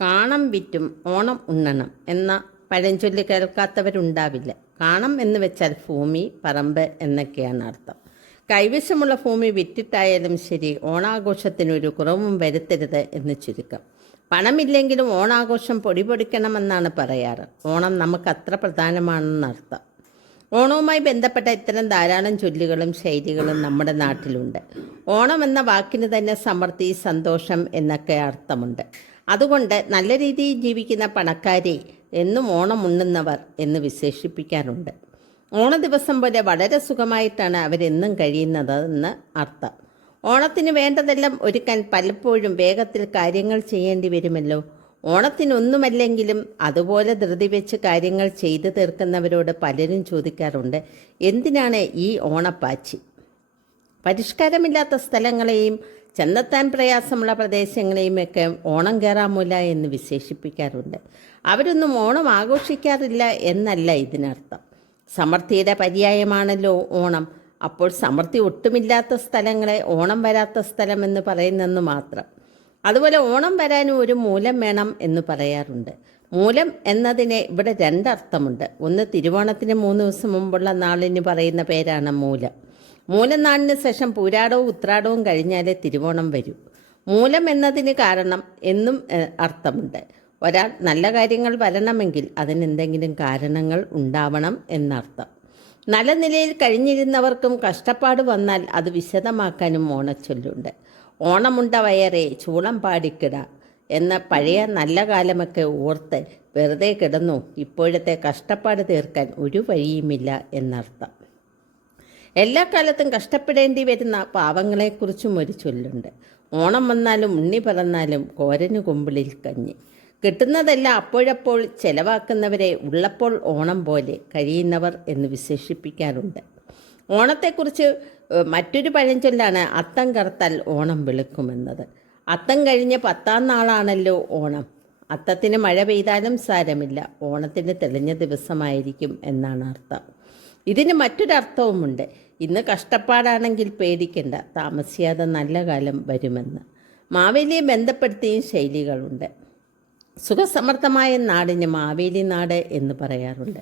കാണം വിറ്റും ഓണം ഉണ്ണണം എന്ന പഴഞ്ചൊല്ല് കേൾക്കാത്തവരുണ്ടാവില്ല. കാണം എന്ന് വെച്ചാൽ ഭൂമി, പറമ്പ് എന്നൊക്കെയാണ് അർത്ഥം. കൈവശമുള്ള ഭൂമി വിറ്റിട്ടായാലും ശരി, ഓണാഘോഷത്തിനൊരു കുറവും വരുത്തരുത് എന്ന് ചുരുക്കം. പണമില്ലെങ്കിലും ഓണാഘോഷം പൊടിപൊടിക്കണമെന്നാണ് പറയാറ്. ഓണം നമുക്ക് അത്ര പ്രധാനമാണെന്നർത്ഥം. ഓണവുമായി ബന്ധപ്പെട്ട ഇത്തരം ധാരാളം ചൊല്ലുകളും ശൈലികളും നമ്മുടെ നാട്ടിലുണ്ട്. ഓണം എന്ന വാക്കിന് തന്നെ സമൃദ്ധി, സന്തോഷം എന്നൊക്കെ അർത്ഥമുണ്ട്. അതുകൊണ്ട് നല്ല രീതിയിൽ ജീവിക്കുന്ന പണക്കാരെ എന്നും ഓണം ഉണ്ണുന്നവർ എന്ന് വിശേഷിപ്പിക്കാറുണ്ട്. ഓണ ദിവസം പോലെ വളരെ സുഖമായിട്ടാണ് അവരെന്നും കഴിയുന്നതെന്ന് അർത്ഥം. ഓണത്തിന് വേണ്ടതെല്ലാം ഒരുക്കാൻ പലപ്പോഴും വേഗത്തിൽ കാര്യങ്ങൾ ചെയ്യേണ്ടി വരുമല്ലോ. ഓണത്തിനൊന്നുമല്ലെങ്കിലും അതുപോലെ ധൃതി വെച്ച് കാര്യങ്ങൾ ചെയ്തു തീർക്കുന്നവരോട് പലരും ചോദിക്കാറുണ്ട്, എന്തിനാണ് ഈ ഓണപ്പാച്ചി? പരിഷ്കാരമില്ലാത്ത സ്ഥലങ്ങളെയും ചെന്നെത്താൻ പ്രയാസമുള്ള പ്രദേശങ്ങളെയുമൊക്കെ ഓണം കയറാമൂല എന്ന് വിശേഷിപ്പിക്കാറുണ്ട്. അവരൊന്നും ഓണം ആഘോഷിക്കാറില്ല എന്നല്ല ഇതിനർത്ഥം. സമൃദ്ധിയുടെ പര്യായമാണല്ലോ ഓണം. അപ്പോൾ സമൃദ്ധി ഒട്ടുമില്ലാത്ത സ്ഥലങ്ങളെ ഓണം വരാത്ത സ്ഥലം എന്ന് പറയുന്നെന്ന് മാത്രം. അതുപോലെ ഓണം വരാനും ഒരു മൂലം വേണം എന്ന് പറയാറുണ്ട്. മൂലം എന്നതിന് ഇവിടെ രണ്ടർത്ഥമുണ്ട്. ഒന്ന്, തിരുവോണത്തിന് 3 ദിവസം മുമ്പുള്ള നാളിന് പറയുന്ന പേരാണ് മൂലം. മൂലം നാളിന് ശേഷം പൂരാടവും ഉത്രാടവും കഴിഞ്ഞാലേ തിരുവോണം വരൂ. മൂലം എന്നതിന് കാരണം എന്നും അർത്ഥമുണ്ട്. ഒരാൾ നല്ല കാര്യങ്ങൾ വരണമെങ്കിൽ അതിനെന്തെങ്കിലും കാരണങ്ങൾ ഉണ്ടാവണം എന്നർത്ഥം. നല്ല നിലയിൽ കഴിഞ്ഞിരുന്നവർക്കും കഷ്ടപ്പാട് വന്നാൽ അത് വിശദമാക്കാനും ഓണച്ചൊല്ലുണ്ട്. ഓണമുണ്ട വയറേ ചൂളം പാടിക്കിട എന്ന പഴയ നല്ല കാലമൊക്കെ ഓർത്ത് വെറുതെ കിടന്നു ഇപ്പോഴത്തെ കഷ്ടപ്പാട് തീർക്കാൻ ഒരു വഴിയുമില്ല എന്നർത്ഥം. എല്ലാ കാലത്തും കഷ്ടപ്പെടേണ്ടി വരുന്ന പാവങ്ങളെക്കുറിച്ചും ഒരു ചൊല്ലുണ്ട്. ഓണം വന്നാലും ഉണ്ണി പറന്നാലും കോരന് കുമ്പിളിൽ കഞ്ഞി. കിട്ടുന്നതെല്ലാം അപ്പോഴപ്പോൾ ചെലവാക്കുന്നവരെ ഉള്ളപ്പോൾ ഓണം പോലെ കഴിയുന്നവർ എന്ന് വിശേഷിപ്പിക്കാറുണ്ട്. ഓണത്തെക്കുറിച്ച് മറ്റൊരു പഴഞ്ചൊല്ലാണ് അത്തം കറുത്താൽ ഓണം വെളുക്കുമെന്നത്. അത്തം കഴിഞ്ഞ് 10ാം നാളാണല്ലോ ഓണം. അത്തത്തിന് മഴ പെയ്താലും സാരമില്ല, ഓണത്തിന് തെളിഞ്ഞ ദിവസമായിരിക്കും എന്നാണ് അർത്ഥം. ഇതിന് മറ്റൊരർത്ഥവുമുണ്ട്. ഇന്ന് കഷ്ടപ്പാടാണെങ്കിൽ പേടിക്കണ്ട, താമസിയാതെ നല്ല കാലം വരുമെന്ന്. മാവേലിയെ ബന്ധപ്പെടുത്തിയും ശൈലികളുണ്ട്. സുഖസമൃദ്ധമായ നാടിന് മാവേലി നാട് എന്ന് പറയാറുണ്ട്.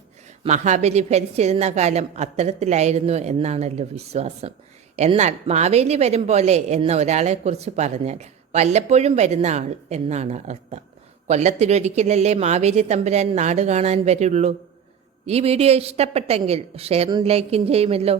മഹാബലി ഭരിച്ചിരുന്ന കാലം അത്തരത്തിലായിരുന്നു എന്നാണല്ലോ വിശ്വാസം. എന്നാൽ മാവേലി വരും പോലെ എന്ന ഒരാളെക്കുറിച്ച് പറഞ്ഞാൽ വല്ലപ്പോഴും വരുന്ന ആൾ എന്നാണ് അർത്ഥം. കൊല്ലത്തിലൊരിക്കലല്ലേ മാവേലി തമ്പുരാൻ നാട് കാണാൻ വരുള്ളൂ. ഈ വീഡിയോ ഇഷ്ടപ്പെട്ടെങ്കിൽ ഷെയറും ലൈക്കും ചെയ്യുമല്ലോ.